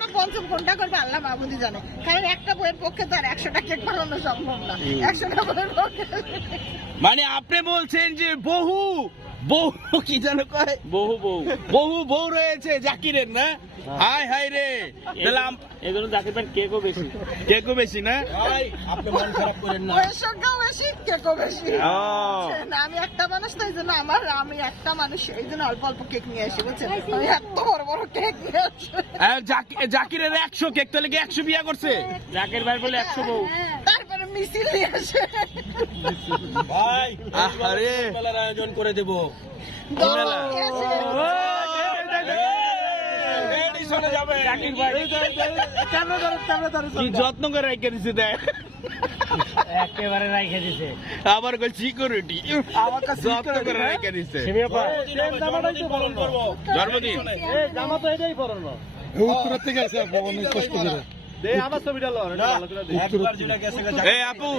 পঞ্চম কোনটা করবে আল্লাহ মাহবুদি জানে, কারণ একটা বইয়ের পক্ষে তো আর 100টা কেক বানানো সম্ভব না। 100টা বইয়ের পক্ষে মানে আপনি বলছেন যে বহু বহু কি জানো কয় বহু বউ বহু বউ রয়েছে জাকিরের না? হাই হাই রে, তাহলে এগুলো জাকির ভাই কেকও বেশি। কেকও বেশি না? আপনি মন খারাপ করেন না। বইয়ের সংখ্যাও বেশি, কেকও বেশি। ও। না, আমি একটা মানুষ তো এই জন্য আমি একটা মানুষ এই জন্য অল্প অল্প কেক নিয়ে আসি, বুঝছেন? আমি এত বড় বড় কেক নিয়ে আসি। জাকিরের 100 কেক, তাহলে কি 100 বিয়া করছে? জাকির ভাই বলে 100 বউ। তারপরে মিছিল নিয়ে আসে। ভাই আরে মেলার আয়োজন করে দেব। দোলা নিয়ে আসে। জাকির ভাই কি যত্ন করে রেখে দিছে দেখ, একেবারে রাইখে দিছে। আবার কই সিকিউরিটি যত্ন করে রেখে দিছে। পালন করব। জন্মদিন জামা তো এটাই পরানো। উত্তরের থেকে আসে আপু অনেক কষ্ট করে। দে আমার ছবিটা লো, এটা ভালো করে দে। একবার যেটা গেছে এই আপু